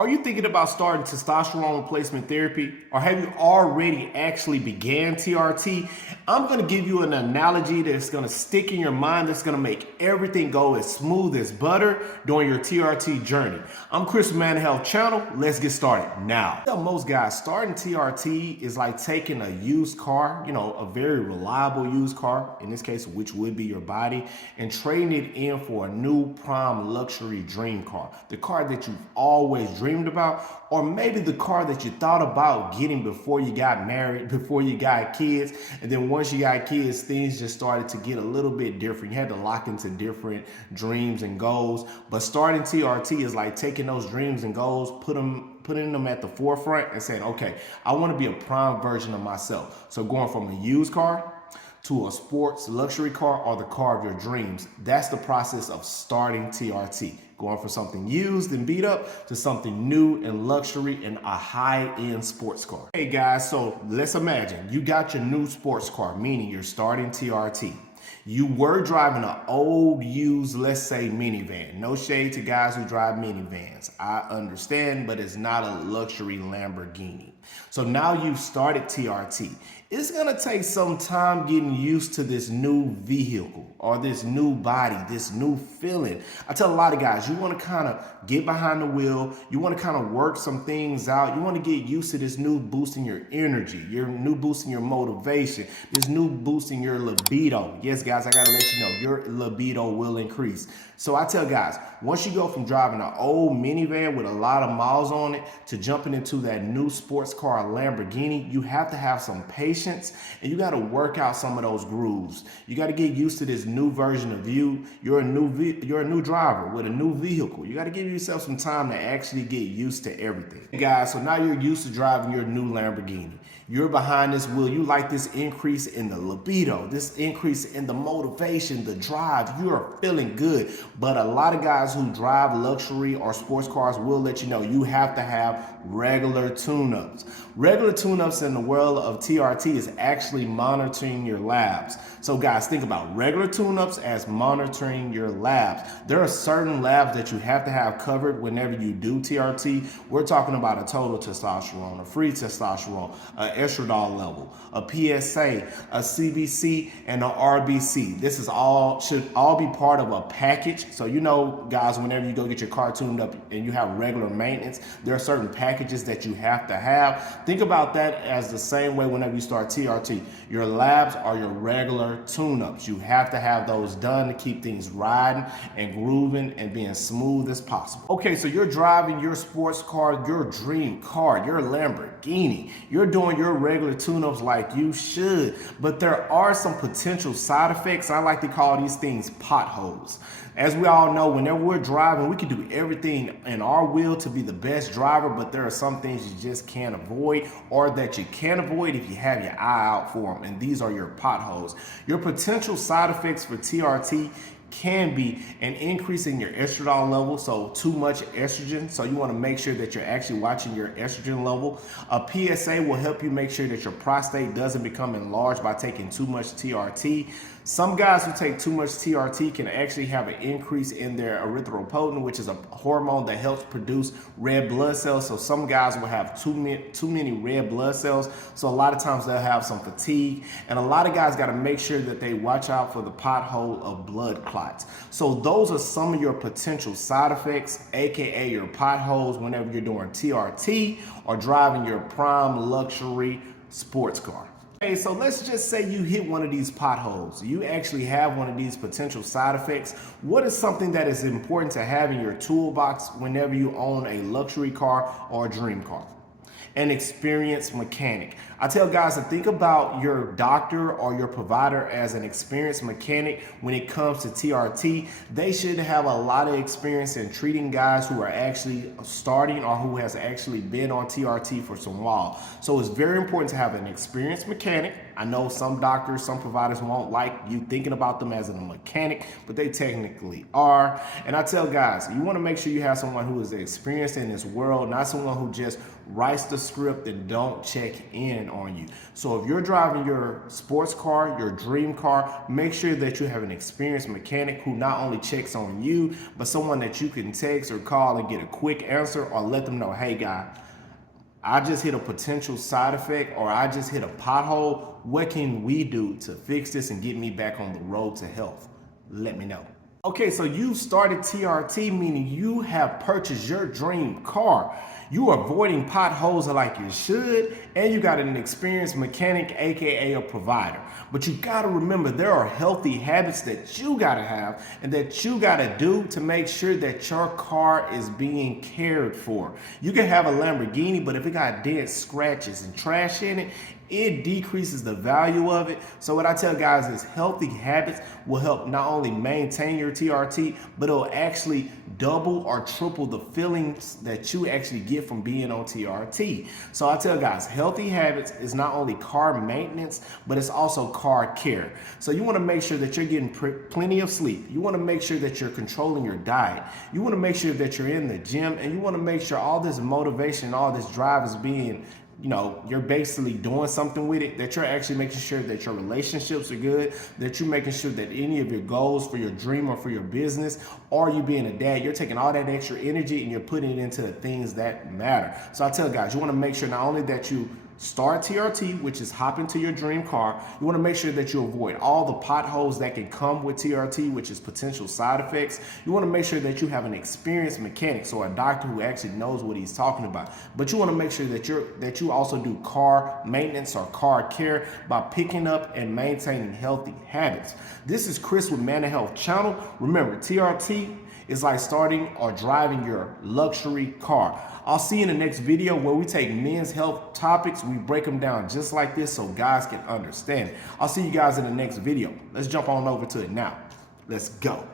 Are you thinking about starting testosterone replacement therapy, or have you already actually began TRT? I'm going to give you an analogy that's going to stick in your mind, that's going to make everything go as smooth as butter during your TRT journey. I'm Chris from Man Health Channel. Let's get started now. Most guys, starting TRT is like taking a used car, a very reliable used car, in this case, which would be your body, and trading it in for a new prime luxury dream car. The car that you've always dreamed about, or maybe the car that you thought about getting before you got married, before you got kids, and then once you got kids, things just started to get a little bit different. You had to lock into different dreams and goals. But starting TRT is like taking those dreams and goals, putting them at the forefront and saying, okay, I want to be a prime version of myself. So going from a used car to a sports luxury car, or the car of your dreams. That's the process of starting TRT. Going from something used and beat up to something new and luxury and a high-end sports car. Hey guys, so let's imagine you got your new sports car, meaning you're starting TRT. You were driving an old used, let's say, minivan. No shade to guys who drive minivans. I understand, but it's not a luxury Lamborghini. So now you've started TRT. It's gonna take some time getting used to this new vehicle or this new body, this new feeling. I tell a lot of guys, you wanna kind of get behind the wheel, you wanna kind of work some things out, you wanna get used to this new boost in your energy, your new boost in your motivation, this new boost in your libido. Yes, guys, I gotta let you know, your libido will increase. So I tell guys, once you go from driving an old minivan with a lot of miles on it to jumping into that new sports car, Lamborghini, you have to have some patience and you got to work out some of those grooves. You got to get used to this new version of you. You're a new driver with a new vehicle. You got to give yourself some time to actually get used to everything. Hey guys, so now you're used to driving your new Lamborghini. You're behind this wheel. You like this increase in the libido, this increase in the motivation, the drive. You are feeling good. But a lot of guys who drive luxury or sports cars will let you know you have to have regular tune-ups. Regular tune-ups in the world of TRT is actually monitoring your labs. So guys, think about regular tune-ups as monitoring your labs. There are certain labs that you have to have covered whenever you do TRT. We're talking about a total testosterone, a free testosterone, estradiol level, a PSA, a CBC, and an RBC. This is should all be part of a package. So guys, whenever you go get your car tuned up and you have regular maintenance, there are certain packages that you have to have. Think about that as the same way whenever you start TRT. Your labs are your regular tune-ups. You have to have those done to keep things riding and grooving and being smooth as possible. Okay, so you're driving your sports car, your dream car, your Lamborghini. You're doing your regular tune-ups like you should, but there are some potential side effects. I like to call these things potholes. As we all know, whenever we're driving, we can do everything in our will to be the best driver, but there are some things you just can't avoid, or that you can avoid if you have your eye out for them, and these are your potholes. Your potential side effects for TRT can be an increase in your estradiol level, so too much estrogen. So you want to make sure that you're actually watching your estrogen level. A PSA will help you make sure that your prostate doesn't become enlarged by taking too much TRT. Some guys who take too much TRT can actually have an increase in their erythropoietin, which is a hormone that helps produce red blood cells. So some guys will have too many red blood cells. So a lot of times they'll have some fatigue. And a lot of guys got to make sure that they watch out for the pothole of blood clots. So those are some of your potential side effects, aka your potholes, whenever you're doing TRT or driving your prime luxury sports car. Okay, so let's just say you hit one of these potholes. You actually have one of these potential side effects. What is something that is important to have in your toolbox whenever you own a luxury car or a dream car? An experienced mechanic. I tell guys to think about your doctor or your provider as an experienced mechanic when it comes to TRT. They should have a lot of experience in treating guys who are actually starting or who has actually been on TRT for some while. So it's very important to have an experienced mechanic. I know some doctors, some providers won't like you thinking about them as a mechanic, but they technically are. And I tell guys, you want to make sure you have someone who is experienced in this world, not someone who just writes the script and don't check in on you. So if you're driving your sports car, your dream car, make sure that you have an experienced mechanic who not only checks on you, but someone that you can text or call and get a quick answer, or let them know, hey guy, I just hit a potential side effect, or I just hit a pothole. What can we do to fix this and get me back on the road to health? Let me know. Okay, so you started TRT, meaning you have purchased your dream car. You are avoiding potholes like you should, and you got an experienced mechanic, aka a provider. But you gotta remember, there are healthy habits that you gotta have and that you gotta do to make sure that your car is being cared for. You can have a Lamborghini, but if it got dents, scratches, and trash in it, it decreases the value of it. So what I tell guys is healthy habits will help not only maintain your TRT, but it'll actually double or triple the feelings that you actually get from being on TRT. So I tell guys, healthy habits is not only car maintenance, but it's also car care. So you want to make sure that you're getting plenty of sleep. You want to make sure that you're controlling your diet. You want to make sure that you're in the gym, and you want to make sure all this motivation, all this drive is being, you're basically doing something with it, that you're actually making sure that your relationships are good, that you're making sure that any of your goals for your dream or for your business, or you being a dad, you're taking all that extra energy and you're putting it into the things that matter. So I tell guys, you want to make sure not only that you start TRT, which is hop into your dream car, you want to make sure that you avoid all the potholes that can come with TRT, which is potential side effects. You want to make sure that you have an experienced mechanic, so a doctor who actually knows what he's talking about. But you want to make sure that you also do car maintenance or car care by picking up and maintaining healthy habits. This is Chris with Man of Health Channel. Remember, TRT is like starting or driving your luxury car. I'll see you in the next video where we take men's health topics, we break them down just like this so guys can understand it. I'll see you guys in the next video. Let's jump on over to it now. Let's go.